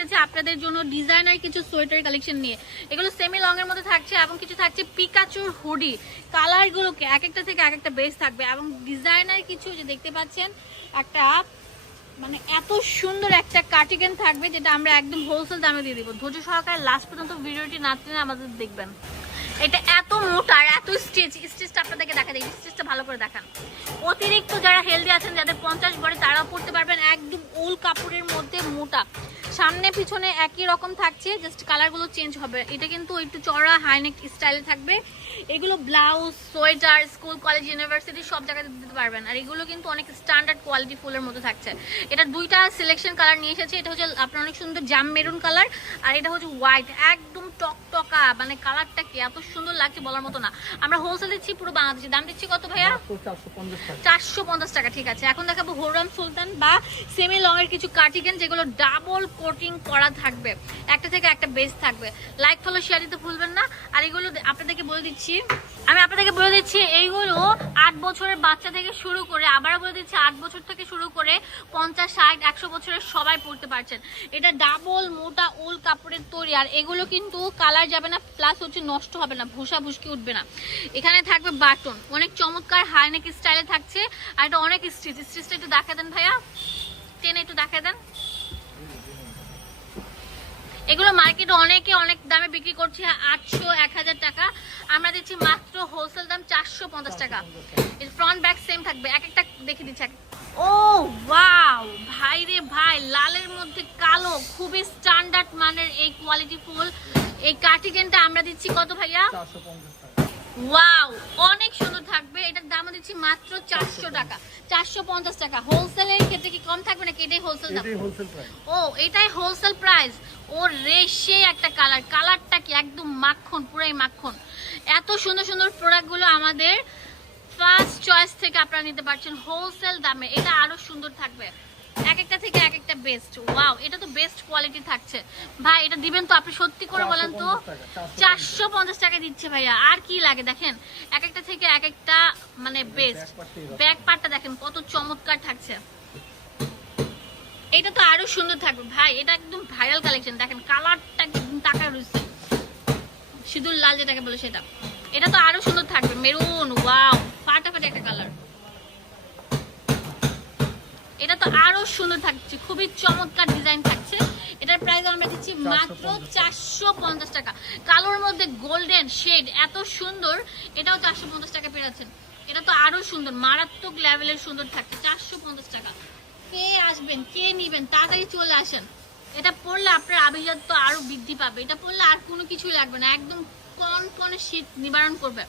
এসেছে আপনাদের জন্য ডিজাইনার কিছু সোয়েটার কালেকশন নিয়ে। এগুলো সেমি লং এর মধ্যে থাকছে এবং কিছু থাকছে পিকাচুর হুডি কালারগুলোকে এক একটা থেকে এক একটা বেস থাকবে এবং ডিজাইনার কিছু যে দেখতে পাচ্ছেন, একটা মানে এত সুন্দর একটা কার্টিগেন থাকবে যেটা আমরা একদম হোলসেল দামে দিয়ে দিব। ধৈর্য সহকারে লাস্ট পর্যন্ত ভিডিওটি না টেনে আমাদের দেখবেন। এটা এত মোটা আর এত স্টিচ স্টিচটা আপনাদেরকে দেখা দেয় স্টিচটা ভালো করে দেখান। অতিরিক্ত যারা হেলদি আছেন, যাদের পঞ্চাশ সামনে, পিছনে একই রকম থাকছে জাস্ট কালারগুলো চেঞ্জ হবে। এটা কিন্তু একটু চড়া হাইনেক স্টাইলে থাকবে। এগুলো blouse sweater school college university সব জায়গাতে দিতে পারবেন। আর এগুলো কিন্তু অনেক স্ট্যান্ডার্ড কোয়ালিটি ফুলের মতো থাকছে। এটা দুইটা সিলেকশন কালার নিয়ে এসেছে। এটা হচ্ছে, আপনার অনেক সুন্দর জাম মেরুন কালার আর এটা হচ্ছে হোয়াইট একদম টকটকা মানে কালারটা কি? এত সুন্দর লাগছে বলার মতো না। আমরা হোলসেল দিচ্ছি পুরো বাংলাদেশে। দাম দিচ্ছি কত ভাইয়া? চারশো পঞ্চাশ টাকা। ঠিক আছে। এখন দেখাবো হোরাম সুলতান বা সেমি লং এর কিছু কার্টিগেন যেগুলো ডাবল কোটিং করা থাকবে। একটা থেকে একটা বেস থাকবে। লাইক ফলো শেয়ার দিতে ভুলবেন না। আর এগুলো আপনাদেরকে বলে দিচ্ছি আমি আপনাদেরকে বলে দিচ্ছি এইগুলো বছরের বাচ্চা থেকে শুরু করে, আবারও বলে দিচ্ছি, আট বছর থেকে শুরু করে পঞ্চাশ, ষাট, একশো বছরের সবাই পড়তে পারছেন। এটা ডাবল, মোটা, উল কাপড়ের তৈরি। আর এগুলো কিন্তু কালার যাবে না, প্লাস হচ্ছে নষ্ট হবে না ভুসা ভুসকি উঠবে না। এখানে থাকবে বাটন। অনেক চমৎকার হাইনেক স্টাইলে থাকছে। আর এটা অনেক স্টিচ। স্টিচটা একটু দেখা দেন ভাইয়া। টেনে একটু দেখা দেন। এগুলো মার্কেটে অনেকে অনেক দামে বিক্রি করছে। আটশো, এক হাজার টাকা। আমরা দিচ্ছি মাত্র হোলসেল দাম চারশো পঞ্চাশ টাকা। এর ফ্রন্ট ব্যাক সেম থাকবে। এক একটা দেখে দিচ্ছি ও ওয়াও ভাই রে ভাই লালের মধ্যে কালো খুবই স্ট্যান্ডার্ড মানের এই কোয়ালিটি ফুল। এই কার্টিগেনটা আমরা দিচ্ছি কত ভাইয়া? ওয়াও অনেক সুন্দর থাকবে। এটার দাম দিচ্ছি মাত্র চারশো টাকা। চারশো পঞ্চাশ টাকা। হোলসেলের ক্ষেত্রে কি কম থাকবে নাকি এটাই হোলসেল দাম? ও এটাই হোলসেল প্রাইস ও রেশে একটা কালার কালারটা কি? একদম মাখন পুরাই মাখন। এত সুন্দর সুন্দর প্রোডাক্টগুলো আমাদের ফার্স্ট চয়েস থেকে আপনারা নিতে পারছেন হোলসেল দামে। এটা আরও সুন্দর থাকবে। এক একটা থেকে এক একটা বেস্ট ওয়াও এটা তো বেস্ট কোয়ালিটি থাকছে। ভাই এটা দিবেন তো আপনি সত্যি করে বলেন তো? 450 টাকা, 450 চারশো পঞ্চাশ টাকা দিচ্ছে ভাইয়া। আর কি লাগে দেখেন? এক একটা থেকে এক একটা মানে বেস্ট ব্যাক পার্টটা দেখেন কত চমৎকার থাকছে। এটা তো আরও সুন্দর থাকবে। ভাই এটা একদম ভাইরাল কালেকশন দেখেন কালারটা একদম টাকা রয়েছে। সিঁদুর লাল যেটাকে বলে সেটা। এটা তো আরও সুন্দর থাকবে। মেরুন ওয়াও ফাটাফাটি একটা কালার এটা তো আরও সুন্দর থাকছে খুবই চমৎকার ডিজাইন থাকছে। এটার প্রাইস আমরা দিচ্ছি মাত্র চারশো পঞ্চাশ টাকা। কালোর মধ্যে গোল্ডেন শেড এত সুন্দর এটাও চারশো পঞ্চাশ টাকা পেয়েছেন এটা তো আরও সুন্দর মারাত্মক লেভেলের সুন্দর থাকছে চারশো পঞ্চাশ টাকা। কে আসবেন কে নিবেন তাড়াতাড়ি চলে আসেন। এটা পড়লে আপনার আভিজাত তো আরও বৃদ্ধি পাবে। এটা পড়লে আর কোনো কিছুই লাগবে না একদম কন কনে শীত নিবারণ করবে।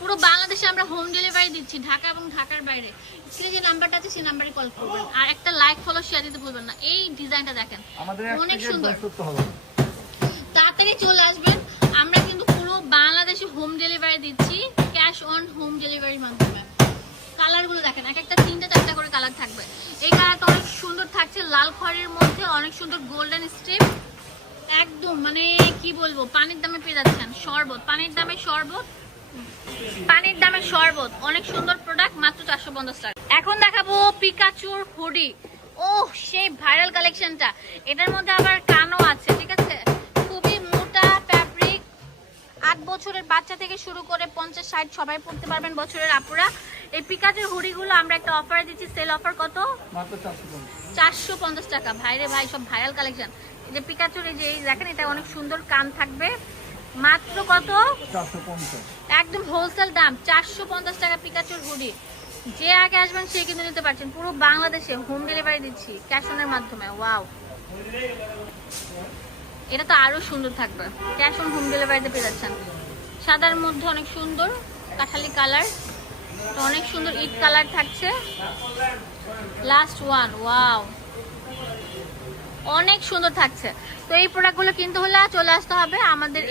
পুরো বাংলাদেশে আমরা হোম ডেলিভারি দিচ্ছি ঢাকা এবং ঢাকার বাইরে। স্ক্রিনে যে নাম্বারটা আছে সেই নাম্বারে কল করবেন। আর একটা লাইক ফলো শেয়ার দিতে ভুলবেন না। এই ডিজাইনটা দেখেন অনেক সুন্দর। তাড়াতাড়ি চলে আসবেন। আমরা কিন্তু পুরো বাংলাদেশে হোম ডেলিভারি দিচ্ছি ক্যাশ অন হোম ডেলিভারির মাধ্যমে। কালারগুলো দেখেন এক একটা তিনটা চারটা করে কালার থাকবে। এই কালারটা অনেক সুন্দর থাকছে লাল খড়ের মধ্যে অনেক সুন্দর গোল্ডেন স্টেপ একদম মানে কি বলব পানির দামে পেয়ে যাচ্ছেন শরবত। পানির দামে শরবত পানির দামের শরবত অনেক সুন্দর প্রোডাক্ট মাত্র চারশো পঞ্চাশ টাকা। এখন দেখাবো পিকাচুর হুডি ও সেই ভাইরাল কালেকশনটা এটার মধ্যে আবার কানও আছে ঠিক আছে? খুবই মোটা ফ্যাব্রিক আট বছরের বাচ্চা থেকে শুরু করে পঞ্চাশ ষাট সবাই পড়তে পারবেন বছরের আপুরা। এই পিকাচুর হুডিগুলো আমরা একটা অফারে দিচ্ছি। সেল অফার কত? চারশো পঞ্চাশ। টাকা। ভাইরে ভাই সব ভাইরাল কালেকশন এই যে পিকাচুর এই যে এই দেখেন এটা অনেক সুন্দর কান থাকবে। মাত্র কত? একদম হোলসেল দাম চারশো পঞ্চাশ টাকা পিকাচুর হুডি যে আগে আসবেন সে কিন্তু নিতে পারছেন। পুরো বাংলাদেশে হোম ডেলিভারি দিচ্ছি ক্যাশ অনের মাধ্যমে। ওয়াও এটা তো আরও সুন্দর থাকবে। ক্যাশ অন হোম ডেলিভারিতে পেয়ে যাচ্ছেন। সাদার মধ্যে অনেক সুন্দর কাঠালি কালার তো অনেক সুন্দর ইট কালার থাকছে। লাস্ট ওয়ান ওয়াও অনেক সুন্দর থাকছে। তো এই প্রোডাক্টগুলো কিনতে হলে চলে আসতে হবে আমাদের